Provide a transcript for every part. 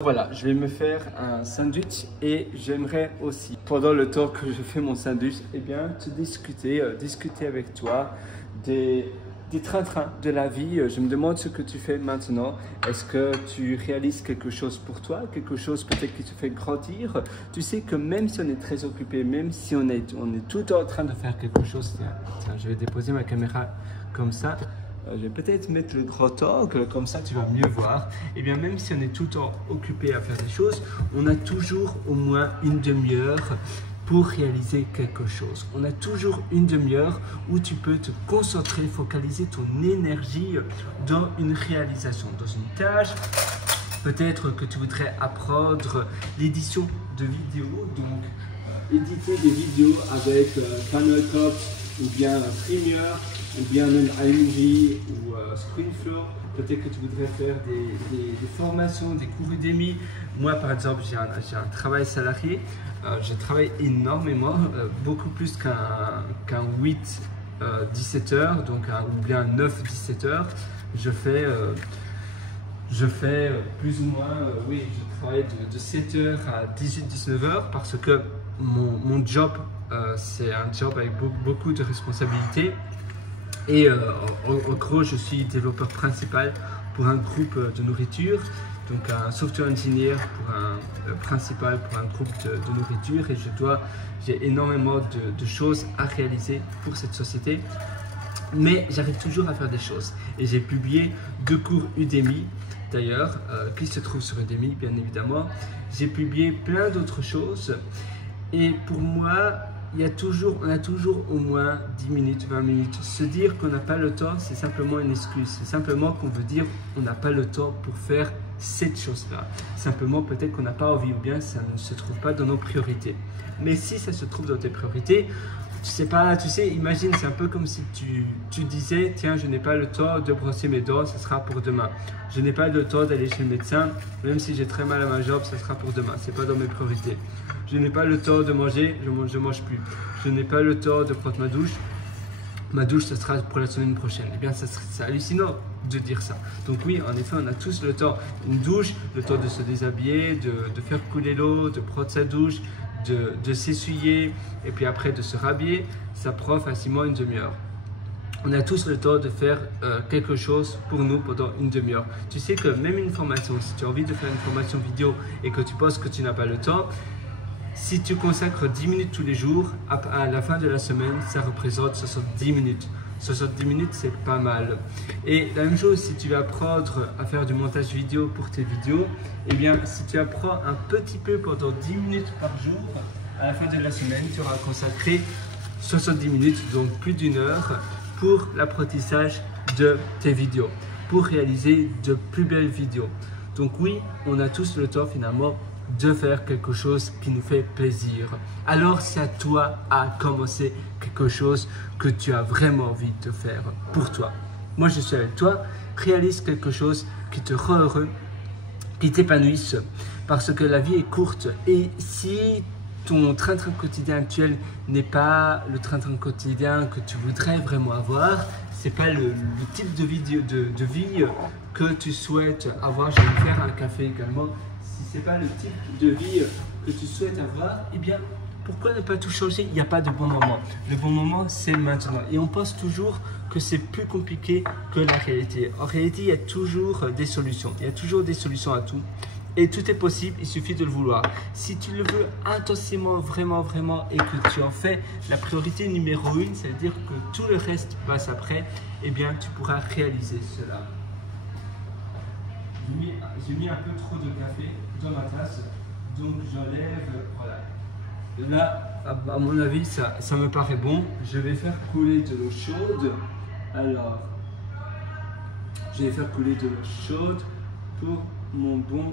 Voilà, je vais me faire un sandwich et j'aimerais aussi, pendant le temps que je fais mon sandwich, eh bien, te discuter avec toi des train-train de la vie. Je me demande ce que tu fais maintenant. Est-ce que tu réalises quelque chose pour toi, quelque chose peut-être qui te fait grandir? Tu sais que même si on est très occupé, même si on est tout le temps en train de faire quelque chose, tiens, je vais déposer ma caméra comme ça. Je vais peut-être mettre le grand angle, comme ça tu vas mieux voir. Et bien même si on est tout le temps occupé à faire des choses, on a toujours au moins une demi-heure pour réaliser quelque chose. On a toujours une demi-heure où tu peux te concentrer, focaliser ton énergie dans une réalisation, dans une tâche. Peut-être que tu voudrais apprendre l'édition de vidéos, donc éditer des vidéos avec Final Cut ou bien Premiere, ou bien même iMovie ou ScreenFlow. Peut-être que tu voudrais faire des formations, des cours Udemy. Moi, par exemple, j'ai un travail salarié. Je travaille énormément, beaucoup plus qu'un 8-17 heures, donc ou bien 9-17 heures. Je fais plus ou moins, oui, je travaille de 7 heures à 18-19 heures parce que mon job, c'est un job avec beaucoup de responsabilités. Et en gros, je suis développeur principal pour un groupe de nourriture, donc un software engineer pour un principal pour un groupe de nourriture. Et j'ai énormément de choses à réaliser pour cette société. Mais j'arrive toujours à faire des choses. Et j'ai publié 2 cours Udemy, d'ailleurs, qui se trouvent sur Udemy, bien évidemment. J'ai publié plein d'autres choses. Et pour moi, on a toujours au moins 10 minutes, 20 minutes. Se dire qu'on n'a pas le temps, c'est simplement une excuse. C'est simplement qu'on veut dire qu'on n'a pas le temps pour faire cette chose-là. Simplement, peut-être qu'on n'a pas envie ou bien ça ne se trouve pas dans nos priorités. Mais si ça se trouve dans tes priorités, tu sais, imagine, c'est un peu comme si tu disais, tiens, je n'ai pas le temps de brosser mes dents, ça sera pour demain. Je n'ai pas le temps d'aller chez le médecin, même si j'ai très mal à ma jambe, ça sera pour demain. C'est pas dans mes priorités. Je n'ai pas le temps de manger, je mange plus. Je n'ai pas le temps de prendre ma douche. Ma douche, ce sera pour la semaine prochaine. Eh bien, c'est hallucinant de dire ça. Donc oui, en effet, on a tous le temps. Une douche, le temps de se déshabiller, de faire couler l'eau, de prendre sa douche, de s'essuyer et puis après de se rhabiller. Ça prend facilement une demi-heure. On a tous le temps de faire quelque chose pour nous pendant une demi-heure. Tu sais que même une formation, si tu as envie de faire une formation vidéo et que tu penses que tu n'as pas le temps, si tu consacres 10 minutes tous les jours, à la fin de la semaine, ça représente 70 minutes. 70 minutes, c'est pas mal. Et la même chose, si tu veux apprendre à faire du montage vidéo pour tes vidéos, eh bien, si tu apprends un petit peu pendant 10 minutes par jour, à la fin de la semaine, tu auras consacré 70 minutes, donc plus d'une heure, pour l'apprentissage de tes vidéos, pour réaliser de plus belles vidéos. Donc oui, on a tous le temps finalement de faire quelque chose qui nous fait plaisir. Alors c'est à toi à commencer quelque chose que tu as vraiment envie de faire pour toi. Moi je suis avec toi, réalise quelque chose qui te rend heureux, qui t'épanouisse, parce que la vie est courte. Et si ton train-train quotidien actuel n'est pas le train-train quotidien que tu voudrais vraiment avoir, c'est pas le type de vie que tu souhaites avoir. Je vais me faire un café également. Si ce n'est pas le type de vie que tu souhaites avoir, eh bien, pourquoi ne pas tout changer? Il n'y a pas de bon moment. Le bon moment, c'est maintenant. Et on pense toujours que c'est plus compliqué que la réalité. En réalité, il y a toujours des solutions. Il y a toujours des solutions à tout. Et tout est possible, il suffit de le vouloir. Si tu le veux intensément, vraiment, vraiment, et que tu en fais la priorité numéro 1, ça veut dire que tout le reste passe après, eh bien, tu pourras réaliser cela. J'ai mis un peu trop de café dans ma tasse, donc j'enlève, voilà. Là, à mon avis, ça me paraît bon. Je vais faire couler de l'eau chaude. Alors, je vais faire couler de l'eau chaude pour mon bon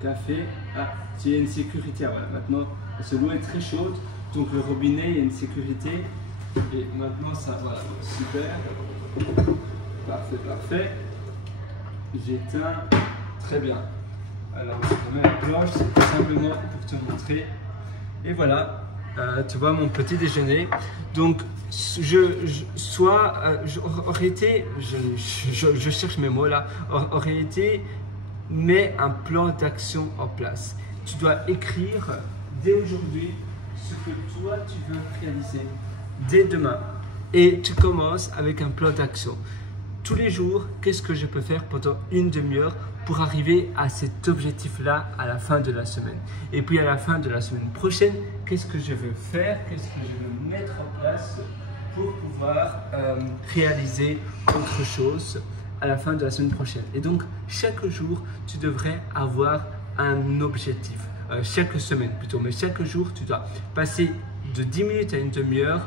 café. Ah, il y a une sécurité. Voilà, maintenant, parce que l'eau est très chaude, donc le robinet, il y a une sécurité. Et maintenant, ça, voilà, super. Parfait, parfait. J'éteins, très bien. Alors, je mets la cloche, c'est simplement pour te montrer. Et voilà, tu vois mon petit déjeuner. Donc, aurait été, je cherche mes mots là, aurait été mets un plan d'action en place. Tu dois écrire dès aujourd'hui ce que toi tu veux réaliser dès demain. Et tu commences avec un plan d'action. Tous les jours, qu'est-ce que je peux faire pendant une demi-heure pour arriver à cet objectif-là à la fin de la semaine. Et puis à la fin de la semaine prochaine, qu'est-ce que je veux faire, qu'est-ce que je veux mettre en place pour pouvoir réaliser autre chose à la fin de la semaine prochaine. Et donc, chaque jour, tu devrais avoir un objectif. Chaque semaine plutôt, mais chaque jour, tu dois passer de 10 minutes à une demi-heure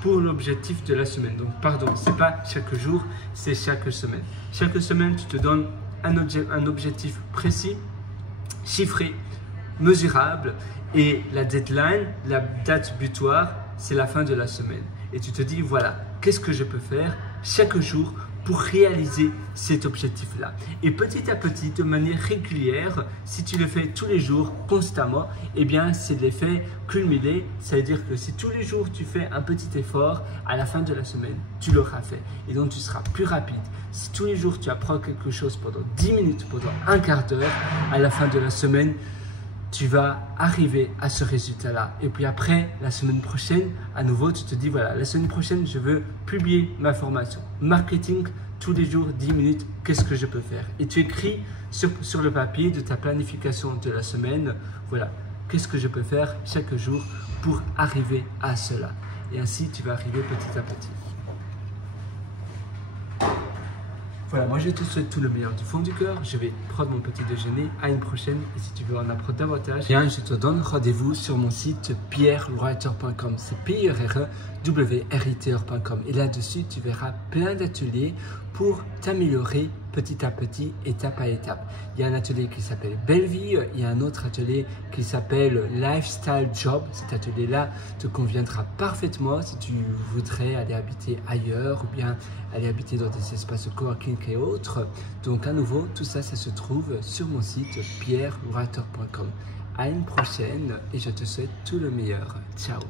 pour l'objectif de la semaine. Donc, pardon, c'est pas chaque jour, c'est chaque semaine. Chaque semaine, tu te donnes un objectif précis, chiffré, mesurable, et la deadline, la date butoir, c'est la fin de la semaine. Et tu te dis, voilà, qu'est-ce que je peux faire chaque jour pour réaliser cet objectif-là. Et petit à petit, de manière régulière, si tu le fais tous les jours, constamment, eh bien, c'est l'effet cumulé. Ça veut dire que si tous les jours, tu fais un petit effort, à la fin de la semaine, tu l'auras fait. Et donc, tu seras plus rapide. Si tous les jours, tu apprends quelque chose pendant 10 minutes, pendant un quart d'heure, à la fin de la semaine, tu vas arriver à ce résultat-là. Et puis après, la semaine prochaine, à nouveau, tu te dis, voilà, la semaine prochaine, je veux publier ma formation. Marketing, tous les jours, 10 minutes, qu'est-ce que je peux faire? Et tu écris sur le papier de ta planification de la semaine, voilà, qu'est-ce que je peux faire chaque jour pour arriver à cela. Et ainsi, tu vas arriver petit à petit. Voilà, moi je te souhaite tout le meilleur du fond du cœur. Je vais prendre mon petit déjeuner. À une prochaine. Et si tu veux en apprendre davantage, bien, je te donne rendez-vous sur mon site pierrewriter.com. C'est pierrewriter.com. Et là-dessus, tu verras plein d'ateliers pour t'améliorer petit à petit, étape à étape. Il y a un atelier qui s'appelle Belle Vie. Il y a un autre atelier qui s'appelle Lifestyle Job. Cet atelier-là te conviendra parfaitement si tu voudrais aller habiter ailleurs ou bien aller habiter dans des espaces de coworking et autres. Donc à nouveau, tout ça, ça se trouve sur mon site pierrewriter.com. À une prochaine et je te souhaite tout le meilleur. Ciao.